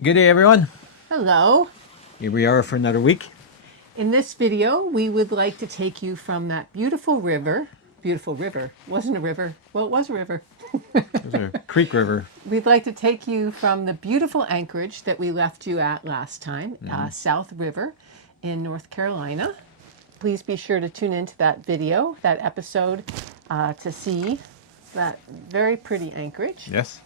Good day, everyone. Hello. Here we are for another week. In this video, we would like to take you from that beautiful river. Beautiful river. Wasn't a river. Well, it was a river. It was a creek river. We'd like to take you from the beautiful anchorage that we left you at last time, South River in North Carolina. Please be sure to tune into that video, that episode, to see that very pretty anchorage. Yes.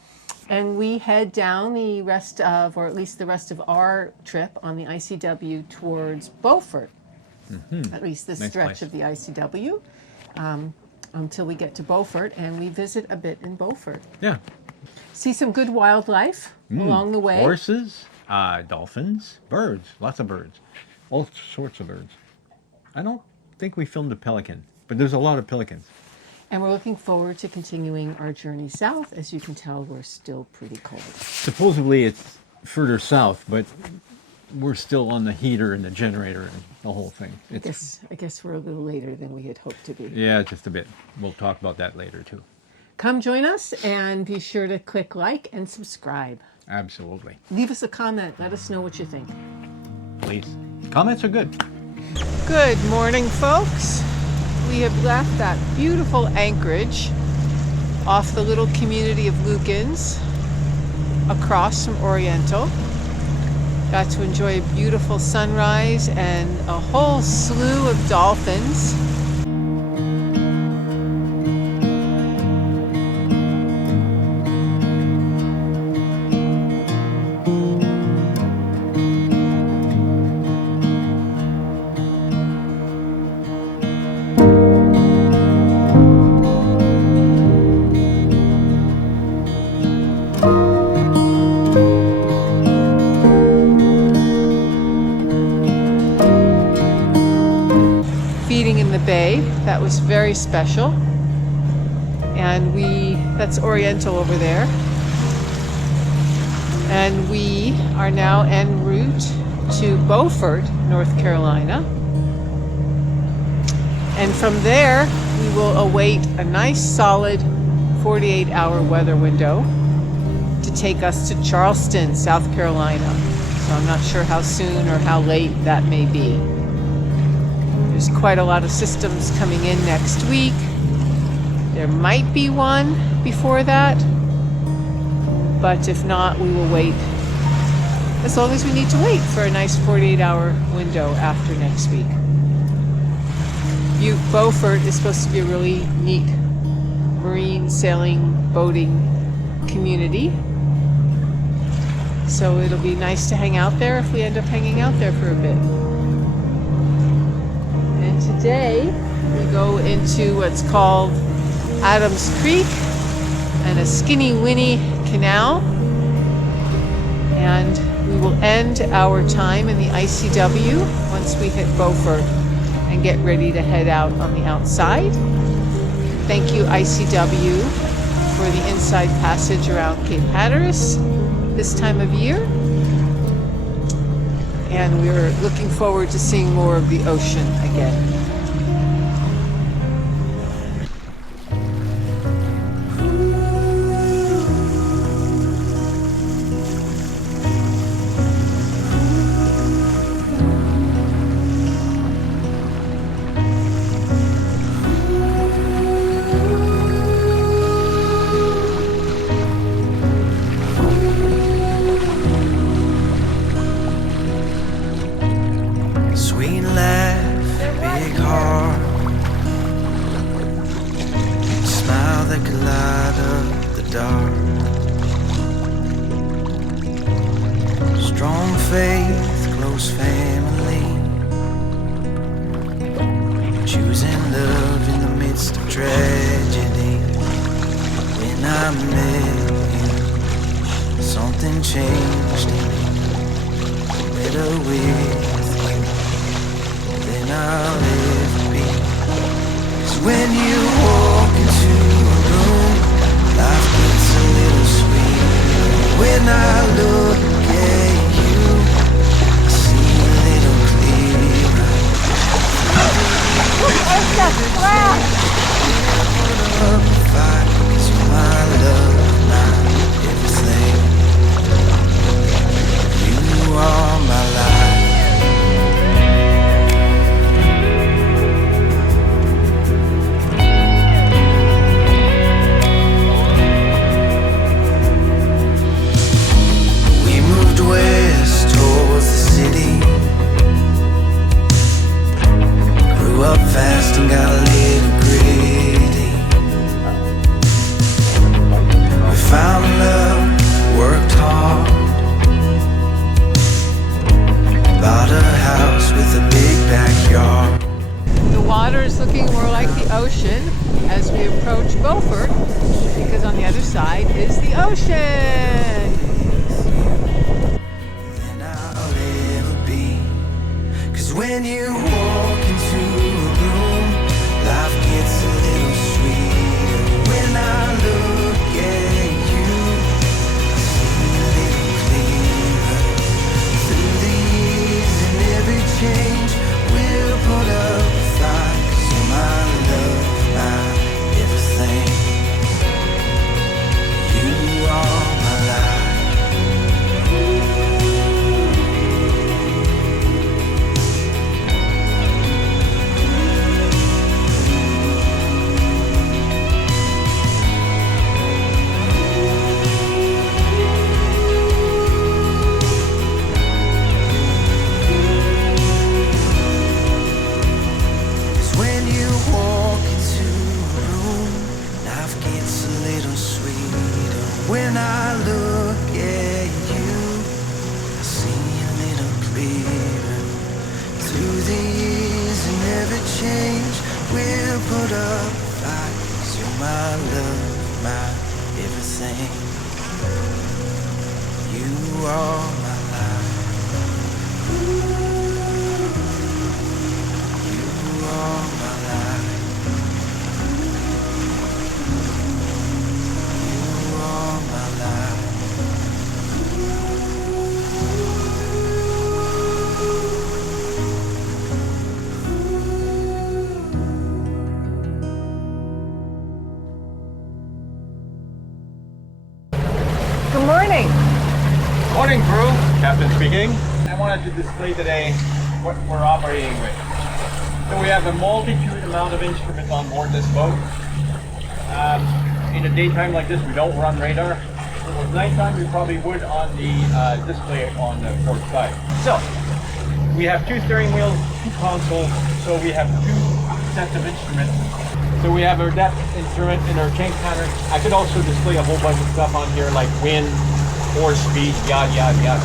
And we head down the rest of, or at least the rest of our trip on the ICW towards Beaufort. At least this Nice stretch place. of the ICW, until we get to Beaufort, and we visit a bit in Beaufort. Yeah. See some good wildlife along the way. Horses, dolphins, birds, lots of birds, all sorts of birds. I don't think we filmed a pelican, but there's a lot of pelicans. And we're looking forward to continuing our journey south. As you can tell, we're still pretty cold. Supposedly it's further south, but we're still on the heater and the generator and the whole thing. I guess we're a little later than we had hoped to be. Yeah, just a bit. We'll talk about that later too. Come join us and be sure to click like and subscribe. Absolutely. Leave us a comment. Let us know what you think. Please. Comments are good. Good morning, folks. We have left that beautiful anchorage off the little community of Lukens across from Oriental. Got to enjoy a beautiful sunrise and a whole slew of dolphins. Feeding in the bay, that was very special. And that's Oriental over there. And we are now en route to Beaufort, North Carolina. And from there, we will await a nice solid 48-hour weather window to take us to Charleston, South Carolina. So I'm not sure how soon or how late that may be. There's quite a lot of systems coming in next week. There might be one before that, but if not, we will wait as long as we need to wait for a nice 48-hour window after next week. Beaufort is supposed to be a really neat marine sailing, boating community. So it'll be nice to hang out there if we end up hanging out there for a bit. Today, we go into what's called Adams Creek and a Skinny Winnie Canal. And we will end our time in the ICW once we hit Beaufort and get ready to head out on the outside. Thank you, ICW, for the inside passage around Cape Hatteras this time of year. And we're looking forward to seeing more of the ocean again. Sweet laugh, big heart, smile that could light up the dark. Strong faith, close family, choosing love in the midst of tragedy. When I met you, something changed in me. Better with I'll ever be. 'Cause when you walk into a room, life gets a little sweet. When I look at you, I see a little clearer. Put up a fight, 'cause you're my love, my everything. Beaufort because on the other side is the ocean. Than I'll ever be. 'Cause when you walk into a room, life gets a little sweeter. When I look at you, I see a little clearer. Through the years and every change, we'll put up a fight. 'Cause you're my love, my everything. You are my life. 'Cause when you walk into a room, life gets a little sweeter. When I look at you, I see a little clearer. Through the years and every change, we'll put up a fight. 'Cause you're my love, my everything. You are my life. You are my life. You are my life. Good morning. Morning, crew. Captain speaking. I wanted to display today what we're operating with. So we have a multitude amount of instruments on board this boat. In the daytime like this, we don't run radar. If it was nighttime, we probably would on the display on the port side. So we have two steering wheels, two consoles, so we have two sets of instruments. So we have our depth instrument and our change pattern. I could also display a whole bunch of stuff on here like wind, oar speed, yada yada yada.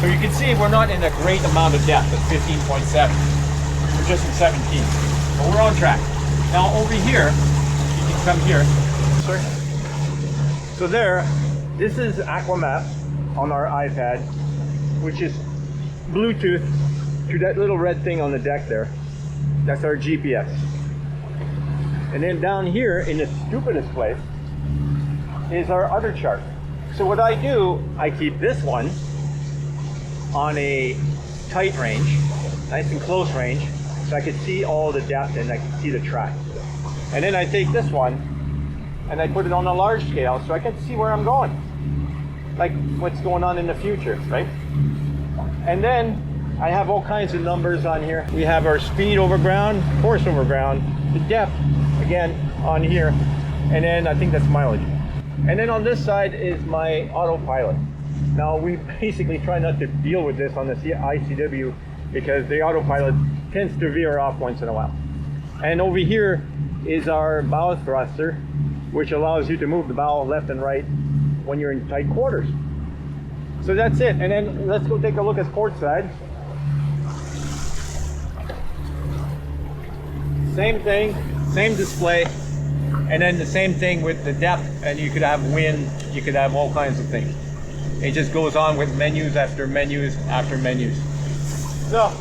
So you can see we're not in a great amount of depth at 15.7. We're just at 17. But we're on track. Now over here, you can come here. Sorry. So there, this is Aquamap on our iPad, which is Bluetooth to that little red thing on the deck there. That's our GPS. And then down here in the stupidest place is our other chart. So what I do, I keep this one on a tight range, nice and close range, so I can see all the depth and I can see the track. And then I take this one and I put it on a large scale so I can see where I'm going, like what's going on in the future, right? And then I have all kinds of numbers on here. We have our speed over ground, force over ground, the depth again on here, and then I think that's mileage. And then on this side is my autopilot. Now we basically try not to deal with this on the ICW because the autopilot tends to veer off once in a while. And over here is our bow thruster, which allows you to move the bow left and right when you're in tight quarters. So that's it. And then let's go take a look at port side. Same thing, same display, and then the same thing with the depth, and you could have wind, you could have all kinds of things. It just goes on with menus after menus after menus. So,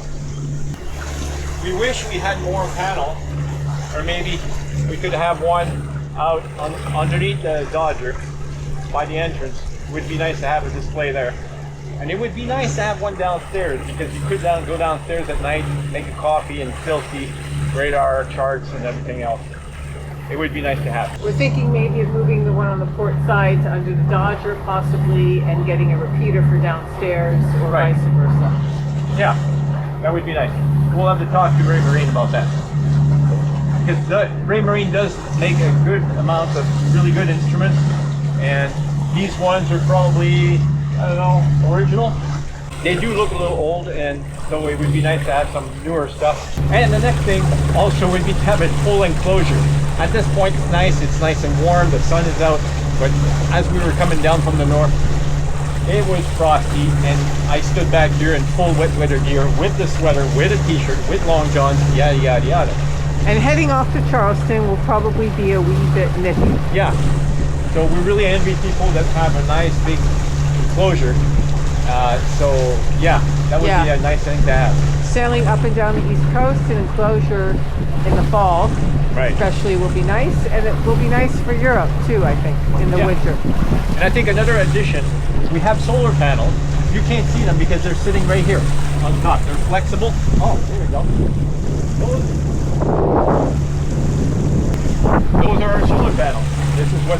we wish we had more panel, or maybe we could have one out underneath the Dodger by the entrance. It would be nice to have a display there. And it would be nice to have one downstairs because you could go downstairs at night, make a coffee and still see radar charts and everything else. It would be nice to have. We're thinking maybe of moving the one on the port side to under the Dodger possibly and getting a repeater for downstairs or Right. vice versa. Yeah, that would be nice. We'll have to talk to Ray Marine about that. Because Ray Marine does make a good amount of really good instruments, and these ones are probably, I don't know, original. They do look a little old, and so it would be nice to have some newer stuff. And the next thing also would be to have a full enclosure. At this point it's nice and warm, the sun is out, but as we were coming down from the north, it was frosty, and I stood back here in full wet weather gear with the sweater, with a t-shirt, with long johns, yada yada yada. And heading off to Charleston will probably be a wee bit nippy. Yeah. So we really envy people that have a nice big enclosure. So yeah, that would be a nice thing to have. Sailing up and down the East Coast in enclosure in the fall, Right. especially, will be nice, and it will be nice for Europe too, I think, in the winter. And I think another addition is we have solar panels. You can't see them because they're sitting right here on top. They're flexible. Oh, there we go. Those are our solar panels. This is what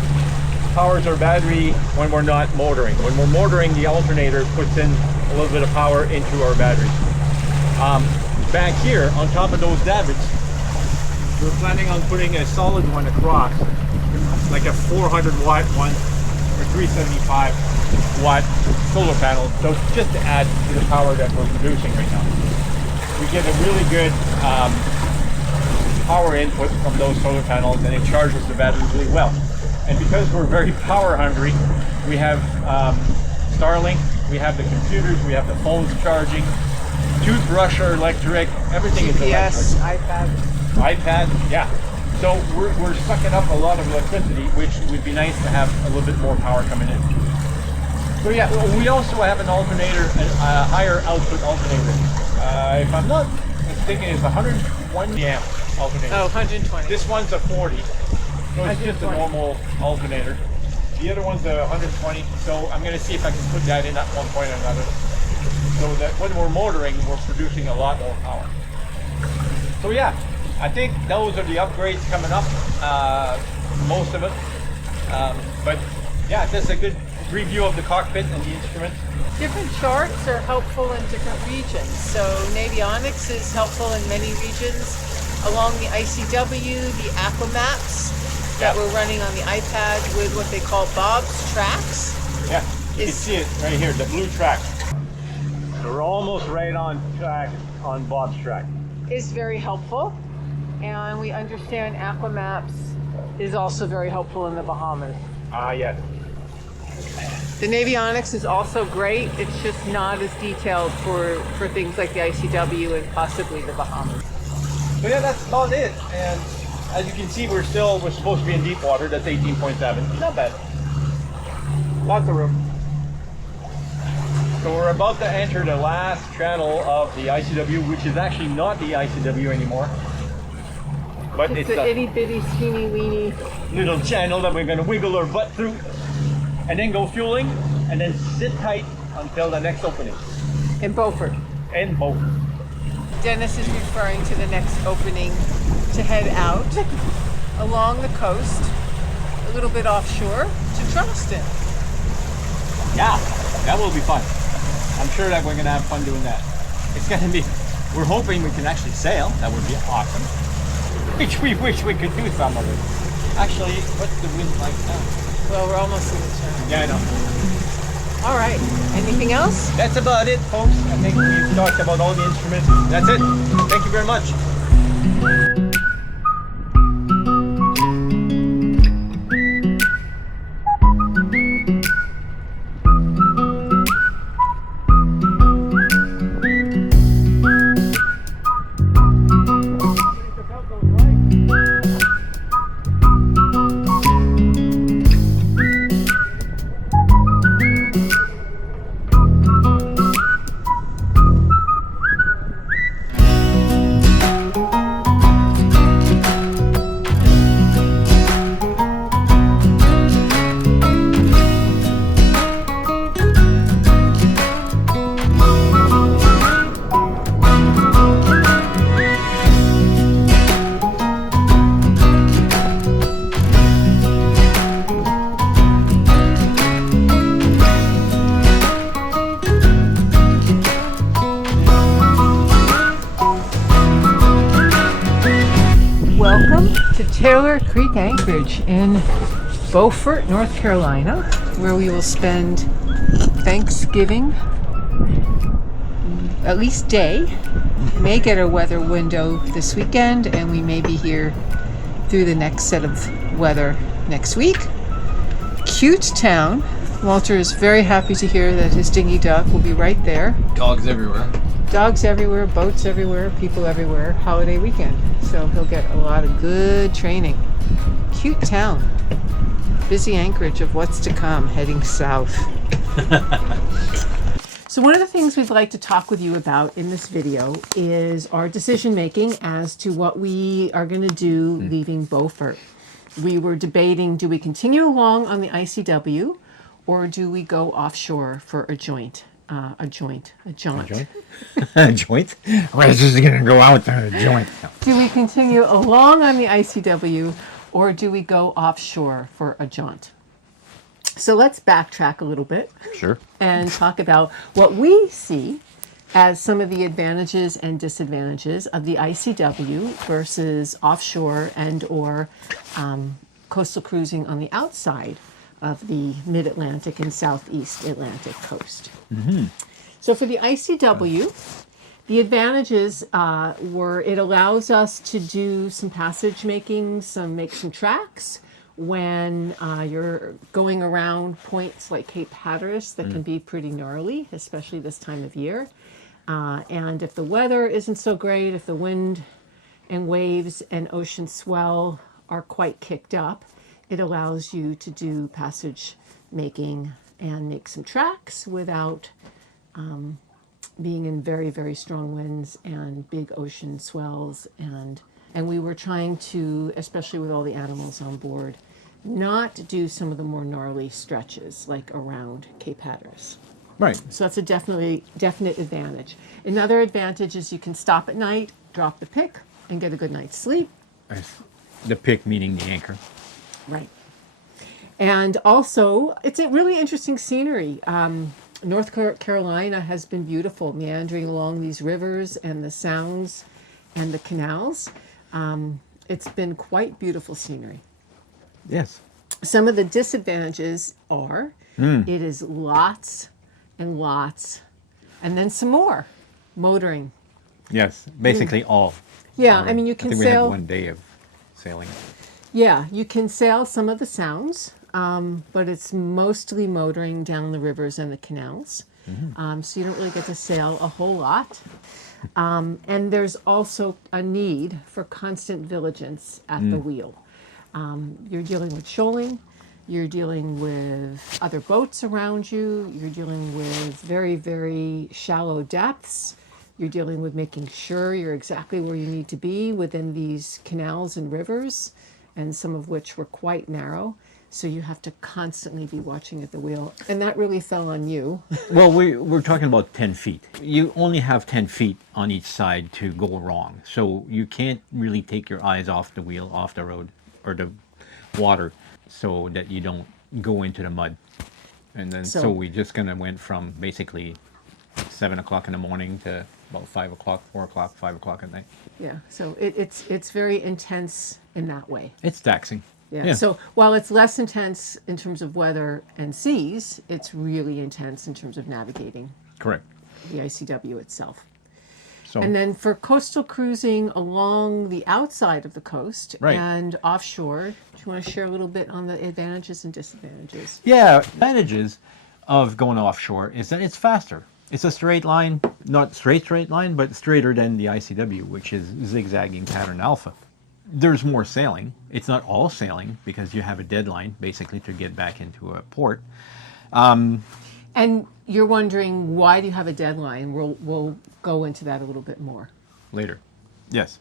powers our battery when we're not motoring. When we're motoring, the alternator puts in a little bit of power into our battery. Back here, on top of those davits, we're planning on putting a solid one across, like a 400 watt one or 375 watt solar panel. So just to add to the power that we're producing right now, we get a really good power input from those solar panels, and it charges the battery really well. And because we're very power hungry, we have Starlink, we have the computers, we have the phones charging, toothbrush are electric, everything is GPS, electric. iPad, yeah. So we're sucking up a lot of electricity, which would be nice to have a little bit more power coming in. So yeah, we also have an alternator, a higher output alternator. If I'm not mistaken, it's 120 amp alternator. Oh, 120. This one's a 40, so it's just a normal alternator. The other one's a 120, so I'm going to see if I can put that in at one point or another, so that when we're motoring, we're producing a lot more power. So yeah, I think those are the upgrades coming up, most of it. But yeah, just a good review of the cockpit and the instruments. Different charts are helpful in different regions. So Navionics is helpful in many regions. Along the ICW, the Aqua Maps that we're running on the iPad with what they call Bob's Tracks. Yeah, you can see it right here, the blue track. So we're almost right on track on Bob's track. Is very helpful, and we understand Aqua Maps is also very helpful in the Bahamas. Yes. The Navionics is also great. It's just not as detailed for things like the ICW and possibly the Bahamas. So yeah, that's about it. And as you can see, we're supposed to be in deep water. That's 18.7. Not bad. Lots of room. So we're about to enter the last channel of the ICW, which is actually not the ICW anymore. But It's an itty bitty teeny weeny little channel that we're going to wiggle our butt through and then go fueling and then sit tight until the next opening. in Beaufort. In Beaufort. Dennis is referring to the next opening to head out along the coast, a little bit offshore, to Charleston. Yeah, that will be fun. I'm sure that we're going to have fun doing that. It's going to be, we're hoping we can actually sail. That would be awesome. Which we wish we could do some of it. Actually, what's the wind like now? Well, we're almost in the channel. Yeah, I know. All right. Anything else? That's about it, folks. I think we've talked about all the instruments. That's it. Thank you very much. Welcome to Taylor Creek Anchorage in Beaufort, North Carolina, where we will spend Thanksgiving, at least day. May get a weather window this weekend, and we may be here through the next set of weather next week. Cute town. Walter is very happy to hear that his dinghy dock will be right there. Dogs everywhere. Dogs everywhere, boats everywhere, people everywhere, holiday weekend. so he'll get a lot of good training. Cute town. Busy anchorage of what's to come, heading south. So one of the things we'd like to talk with you about in this video is our decision making as to what we are going to do leaving Beaufort. We were debating, do we continue along on the ICW or do we go offshore for a jaunt? A jaunt. A joint? We're just going to go out there, a joint. No. Do we continue along on the ICW or do we go offshore for a jaunt? So let's backtrack a little bit. Sure. And talk about what we see as some of the advantages and disadvantages of the ICW versus offshore and or coastal cruising on the outside of the mid-Atlantic and southeast Atlantic coast. Mm-hmm. So for the ICW, the advantages were it allows us to do some passage making, make some tracks when you're going around points like Cape Hatteras that can be pretty gnarly, especially this time of year. And if the weather isn't so great, if the wind and waves and ocean swell are quite kicked up, it allows you to do passage making and make some tracks without being in very, very strong winds and big ocean swells. And we were trying to, especially with all the animals on board, not do some of the more gnarly stretches like around Cape Hatteras. Right. So that's a definite advantage. Another advantage is you can stop at night, drop the pick, and get a good night's sleep. The pick meaning the anchor. Right. And also, it's a really interesting scenery. North Carolina has been beautiful, meandering along these rivers and the sounds and the canals. It's been quite beautiful scenery. Yes. Some of the disadvantages are it is lots and lots, and then some more motoring. Yes, basically all. Yeah, I mean, you can I think sail. we had 1 day of sailing. Yeah, you can sail some of the sounds, but it's mostly motoring down the rivers and the canals. So you don't really get to sail a whole lot. And there's also a need for constant vigilance at the wheel. You're dealing with shoaling, you're dealing with other boats around you, you're dealing with very, very shallow depths, you're dealing with making sure you're exactly where you need to be within these canals and rivers, and some of which were quite narrow. So you have to constantly be watching at the wheel. And that really fell on you. Well, we're talking about 10 feet. You only have 10 feet on each side to go wrong. So you can't really take your eyes off the wheel, off the road, or the water, so that you don't go into the mud. And then so we just kind of went from basically 7 o'clock in the morning to about 5 o'clock, 4 o'clock, 5 o'clock at night. Yeah, so it's very intense in that way. It's taxing. Yeah. So while it's less intense in terms of weather and seas, it's really intense in terms of navigating Correct. the ICW itself. So And then for coastal cruising along the outside of the coast Right. and offshore, do you want to share a little bit on the advantages and disadvantages? yeah, advantages of going offshore is that it's faster. It's a straight line, not straight line, but straighter than the ICW, which is zigzagging pattern alpha. There's more sailing. It's not all sailing because you have a deadline basically to get back into a port. And you're wondering, why do you have a deadline? We'll go into that a little bit more. Later. Yes.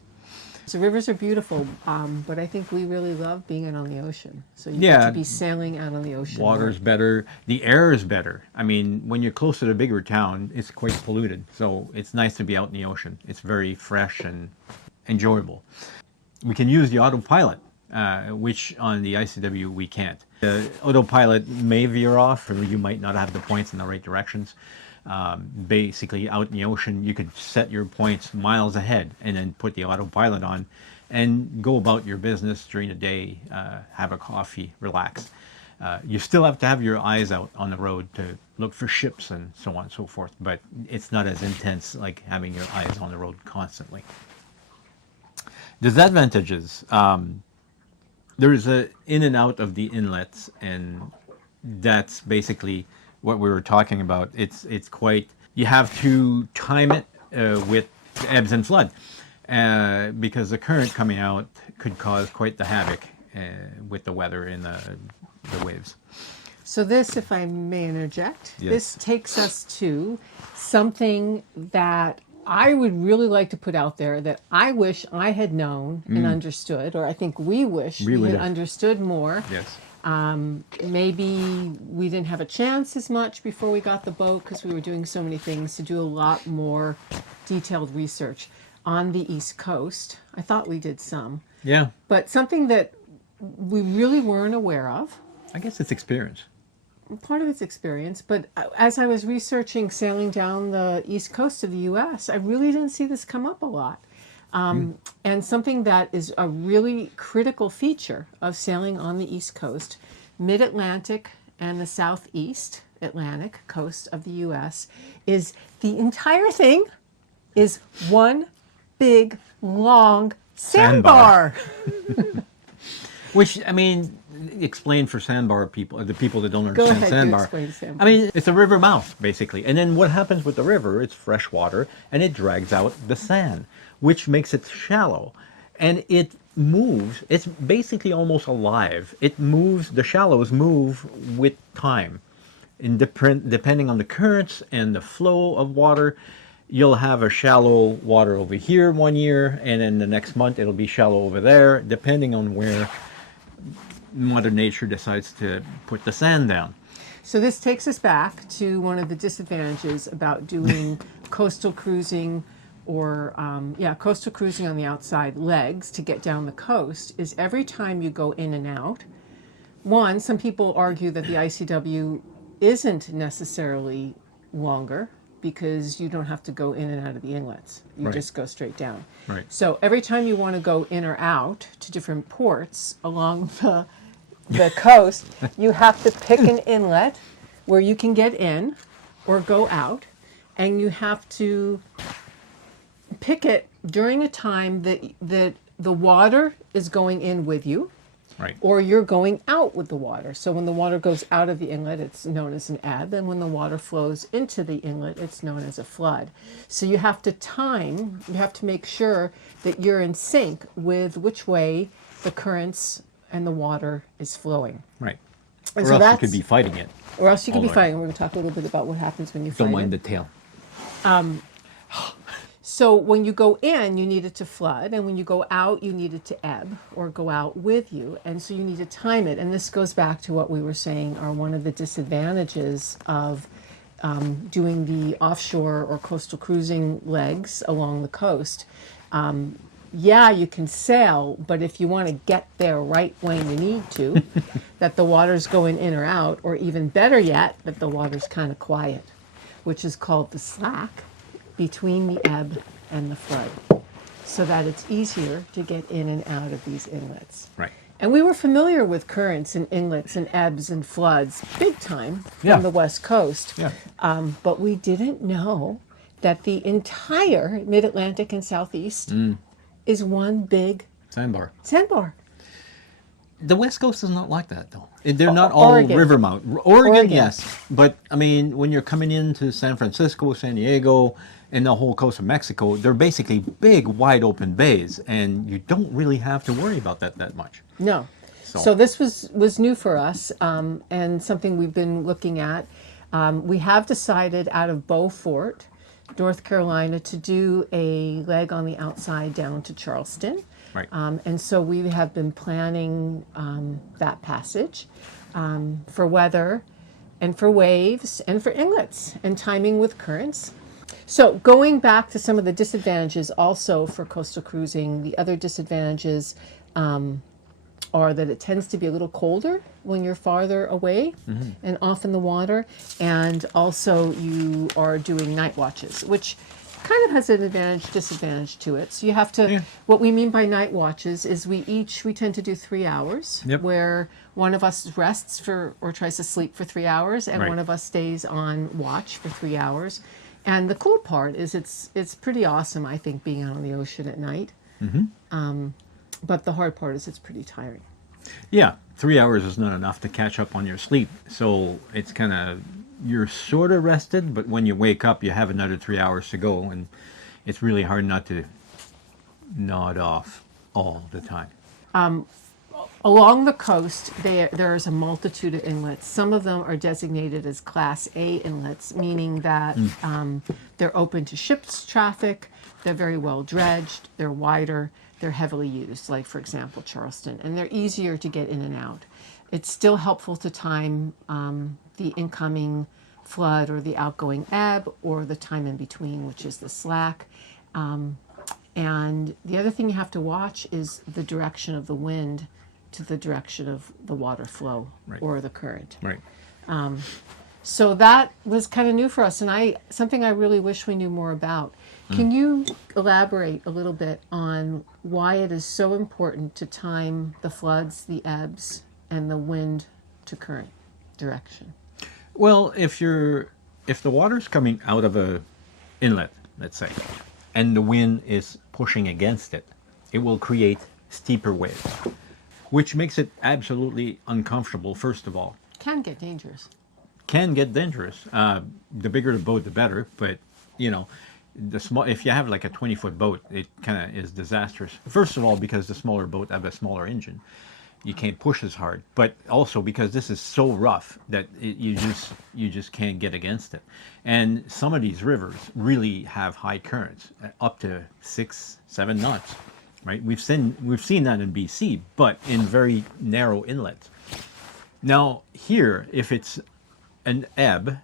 So rivers are beautiful, but I think we really love being out on the ocean. So you Yeah. get to be sailing out on the ocean. Water's better. The air is better. I mean, when you're close to the bigger town, it's quite polluted. So it's nice to be out in the ocean. It's very fresh and enjoyable. We can use the autopilot, which on the ICW we can't. The autopilot may veer off, or you might not have the points in the right directions. Basically, out in the ocean, you could set your points miles ahead and then put the autopilot on and go about your business during the day, have a coffee, relax. You still have to have your eyes out on the road to look for ships and so on and so forth, but it's not as intense like having your eyes on the road constantly. Disadvantages. There's a in and out of the inlets, and that's basically what we were talking about. It's quite, you have to time it with ebbs and flood. because the current coming out could cause quite the havoc with the weather and the waves. So this, if I may interject, Yes. this takes us to something that I would really like to put out there that I wish I had known and understood, or I think we wish we would had have. understood more. Yes. Maybe we didn't have a chance as much before we got the boat because we were doing so many things to do a lot more detailed research on the East Coast. I thought we did some, Yeah. but something that we really weren't aware of. I guess it's experience. Part of its experience, but as I was researching sailing down the East Coast of the U.S., I really didn't see this come up a lot. And something that is a really critical feature of sailing on the East Coast, Mid-Atlantic and the Southeast Atlantic coast of the U.S., is the entire thing is one big, long sandbar. Which, I mean, explain for sandbar people, the people that don't Go understand ahead, you sandbar. explain sandbar. I mean, it's a river mouth, basically. And then what happens with the river, it's fresh water, and it drags out the sand, which makes it shallow. And it moves, it's basically almost alive. It moves, the shallows move with time. And depending on the currents and the flow of water, you'll have a shallow water over here one year, and then the next month it'll be shallow over there, depending on where Mother Nature decides to put the sand down. So this takes us back to one of the disadvantages about doing coastal cruising or, coastal cruising on the outside legs to get down the coast is every time you go in and out. One, some people argue that the ICW isn't necessarily longer because you don't have to go in and out of the inlets. You Right. just go straight down. Right. So every time you want to go in or out to different ports along the coast, you have to pick an inlet where you can get in or go out, and you have to pick it during a time that the water is going in with you, Right. or you're going out with the water. So when the water goes out of the inlet, it's known as an ebb, and when the water flows into the inlet, it's known as a flood. So you have to make sure that you're in sync with which way the currents and the water is flowing. Right. And Or so else you that's- could be fighting it. Or else you could be All right. fighting. We're going to talk a little bit about what happens when you fight Don't mind it. the tail. So when you go in, you need it to flood, and when you go out, you need it to ebb or go out with you. And so you need to time it. And this goes back to what we were saying are one of the disadvantages of doing the offshore or coastal cruising legs along the coast. You can sail, but if you want to get there right when you need to, that the water's going in or out, or even better yet, that the water's kind of quiet, which is called the slack between the ebb and the flood, so that it's easier to get in and out of these inlets. Right. And we were familiar with currents and inlets and ebbs and floods big time Yeah. from the West Coast. Yeah. But we didn't know that the entire Mid-Atlantic and Southeast is one big Sandbar. sandbar. The West Coast is not like that, though. They're not all Oregon. river mouth. Oregon, Oregon. yes. But, I mean, when you're coming into San Francisco, San Diego, and the whole coast of Mexico, they're basically big, wide open bays, and you don't really have to worry about that much. No. So- So this was new for us, and something we've been looking at. We have decided out of Beaufort, North Carolina, to do a leg on the outside down to Charleston. Right. And so we have been planning that passage for weather and for waves and for inlets and timing with currents. So going back to some of the disadvantages also for coastal cruising, the other disadvantages are that it tends to be a little colder when you're farther away and off in the water, and also you are doing night watches, which kind of has an advantage, disadvantage to it. So you have to, Yeah. what we mean by night watches is we tend to do 3 hours, Yep. where one of us rests for, or tries to sleep for 3 hours, and Right. one of us stays on watch for 3 hours. And the cool part is it's pretty awesome, I think, being out on the ocean at night. But the hard part is it's pretty tiring. Yeah, 3 hours is not enough to catch up on your sleep. So it's kind of, you're sort of rested, but when you wake up, you have another 3 hours to go, and it's really hard not to nod off all the time. Along the coast, there's a multitude of inlets. Some of them are designated as Class A inlets, meaning that they're open to ships traffic, they're very well dredged, they're wider, they're heavily used, like, for example, Charleston, and they're easier to get in and out. It's still helpful to time the incoming flood or the outgoing ebb or the time in between, which is the slack. And the other thing you have to watch is the direction of the wind to the direction of the water flow or the current. Right. So that was kind of new for us, and something I really wish we knew more about. Can you elaborate a little bit on why it is so important to time the floods, the ebbs, and the wind to current direction? Well, if the water's coming out of a inlet, let's say, and the wind is pushing against it, it will create steeper waves, which makes it absolutely uncomfortable, first of all. Can get dangerous. Can get dangerous. The bigger the boat, the better, but, if you have like a 20-foot boat, it kind of is disastrous. First of all, because the smaller boat have a smaller engine. You can't push as hard, but also because this is so rough that you just can't get against it. And some of these rivers really have high currents, up to 6-7 knots, right? We've seen that in BC, but in very narrow inlets. Now here, if it's an ebb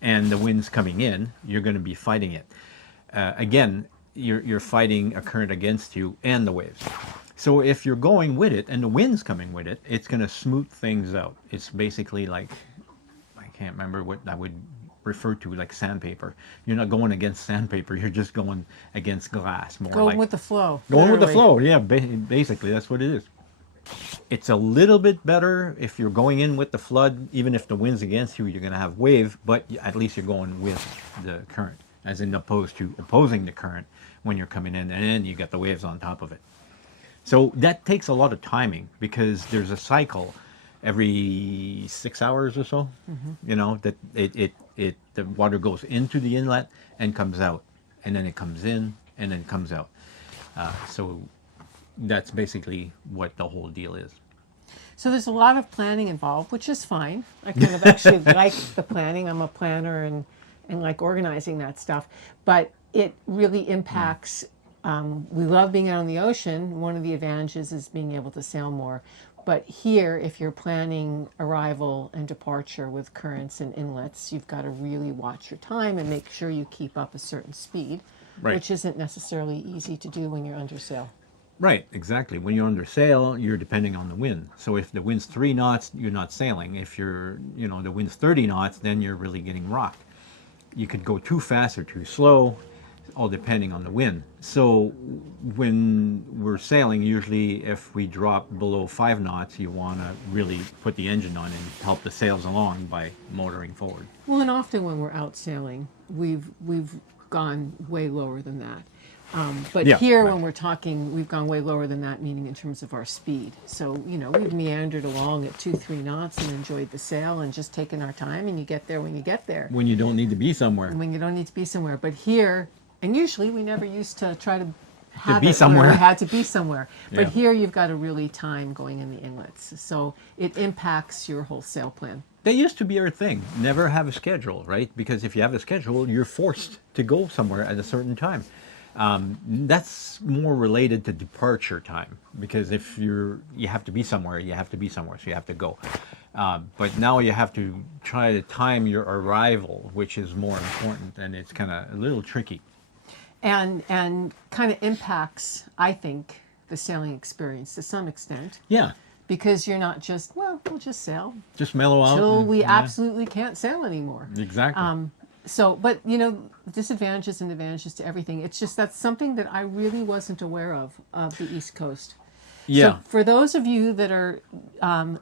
and the wind's coming in, you're going to be fighting it. Again, you're fighting a current against you and the waves. So if you're going with it and the wind's coming with it, it's going to smooth things out. It's basically like, I can't remember what I would refer to, like sandpaper. You're not going against sandpaper, you're just going against glass. Going with the flow. Going with the flow, yeah, basically that's what it is. It's a little bit better if you're going in with the flood. Even if the wind's against you, you're going to have wave, but at least you're going with the current, as in opposed to opposing the current when you're coming in, and then you get the waves on top of it. So that takes a lot of timing because there's a cycle every 6 hours or so. That the water goes into the inlet and comes out, and then it comes in and then comes out. So that's basically what the whole deal is. So there's a lot of planning involved, which is fine. I kind of actually like the planning. I'm a planner and like organizing that stuff, but it really impacts. We love being out on the ocean. One of the advantages is being able to sail more. But here, if you're planning arrival and departure with currents and inlets, you've got to really watch your time and make sure you keep up a certain speed, which isn't necessarily easy to do when you're under sail. Right, exactly. When you're under sail, you're depending on the wind. So if the wind's 3 knots, you're not sailing. If the wind's 30 knots, then you're really getting rocked. You could go too fast or too slow, all depending on the wind. So when we're sailing, usually if we drop below 5 knots, you want to really put the engine on and help the sails along by motoring forward. Well, and often when we're out sailing, we've gone way lower than that. But here, when we're talking, we've gone way lower than that, meaning in terms of our speed. So, we've meandered along at 2-3 knots and enjoyed the sail and just taken our time, and you get there when you get there. When you don't need to be somewhere. When you don't need to be somewhere. But here, and usually we never used to try to have be it somewhere. where we had to be somewhere. But Yeah. here you've got to really time going in the inlets. So it impacts your whole sail plan. That used to be our thing. Never have a schedule, right? Because if you have a schedule, you're forced to go somewhere at a certain time. That's more related to departure time, because if you have to be somewhere, you have to be somewhere, so you have to go. But now you have to try to time your arrival, which is more important, and it's kind of a little tricky. And kind of impacts, I think, the sailing experience to some extent. Yeah. Because you're not just, we'll just sail. Just mellow out. Till we absolutely can't sail anymore. Exactly. But disadvantages and advantages to everything. It's just that's something that I really wasn't aware of the East Coast. Yeah. So for those of you that are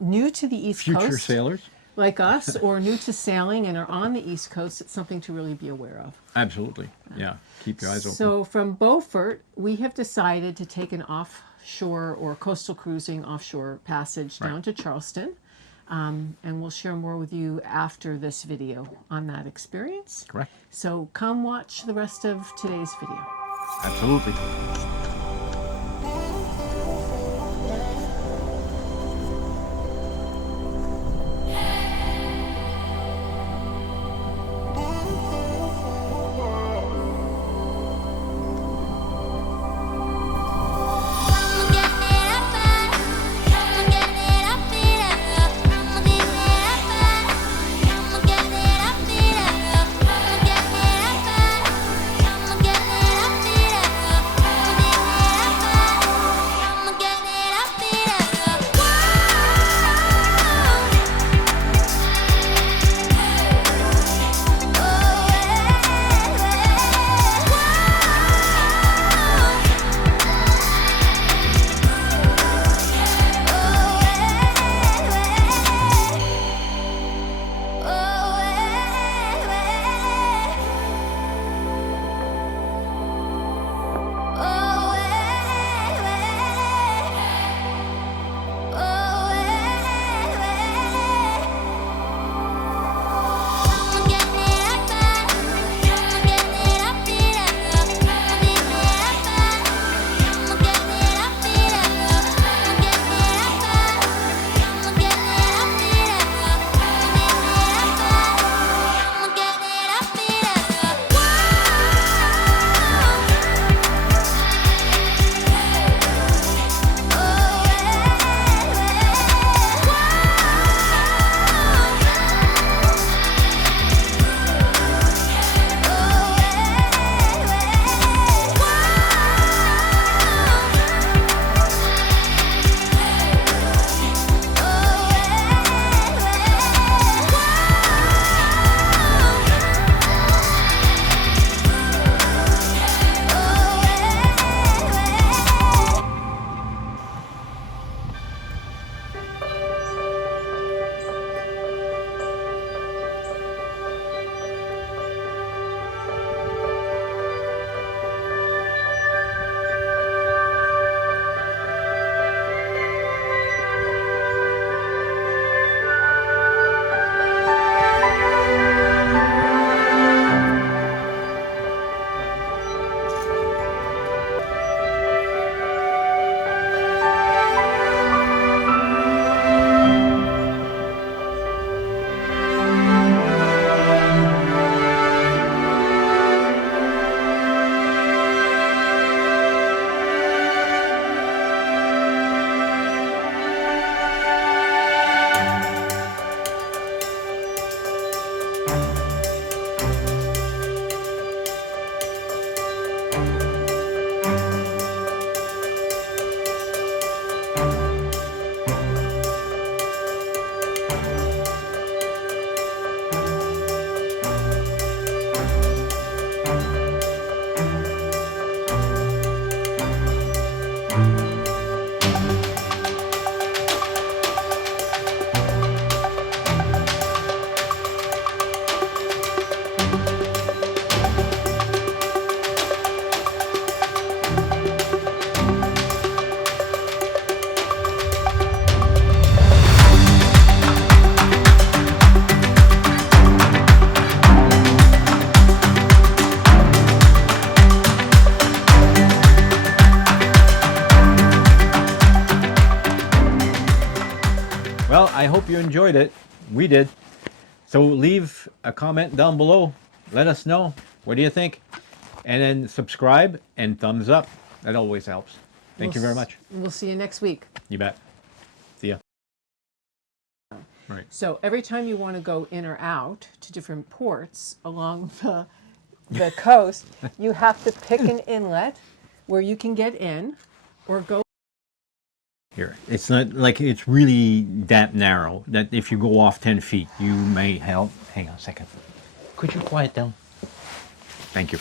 new to the East Coast, Future sailors. like us, or new to sailing and are on the East Coast, it's something to really be aware of. Absolutely. Yeah. Keep your eyes open. So from Beaufort, we have decided to take an offshore or coastal cruising offshore passage down to Charleston. And we'll share more with you after this video on that experience. Correct. So come watch the rest of today's video. Absolutely. I hope you enjoyed it. We did. So leave a comment down below. Let us know. What do you think? And then subscribe and thumbs up. That always helps. Thank you very much. We'll see you next week. You bet. See ya. Right. So every time you want to go in or out to different ports along the coast, you have to pick an inlet where you can get in or go. Here, it's not like it's really that narrow that if you go off 10 feet, you may help. Hang on a second. Could you quiet down? Thank you.